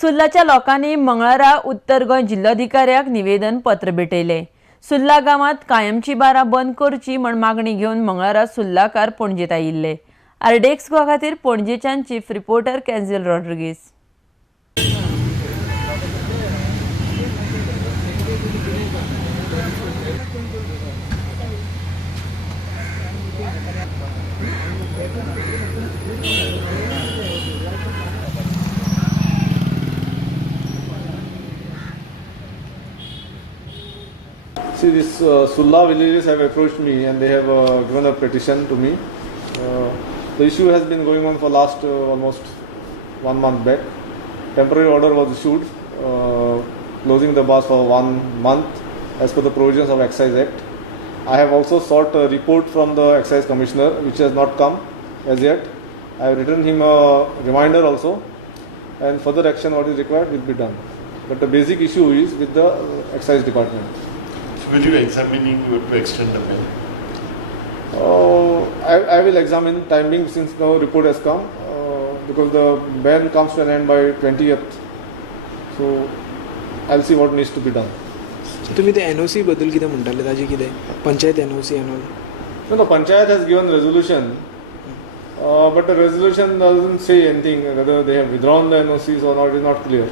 सुर्लाच्या लोकांनी मंगळारा उत्तर गोंय जिल्लोधिकाऱ्याक निवेदन पत्र भेटयले। सुर्ला गावात कायमची बारां बंद करची म्हण मागणी घेवन मंगळारा सुर्लाकार पणजेत आयिल्ले। आरडेक्स गोवा खातीर पणजेच्यान चीफ रिपोर्टर कॅन्झल Rodrigues. See, this Sulla villages have approached me and they have given a petition to me. The issue has been going on for last almost 1 month back. Temporary order was issued closing the bars for 1 month as per the provisions of Excise Act. I have also sought a report from the Excise Commissioner which has not come as yet. I have written him a reminder also, and further action what is required will be done. But the basic issue is with the Excise Department. Will you examining to extend the ban? I will examine time being since no report has come because the ban comes to an end by 20th. So I'll see what needs to be done. तुम्ही ते NOC बद्दल कितें म्हणटाले ताजी कितें panchayat NOC and all? No, the Panchayat has given resolution, but the resolution doesn't say anything whether they have withdrawn the NOCs or not is not clear.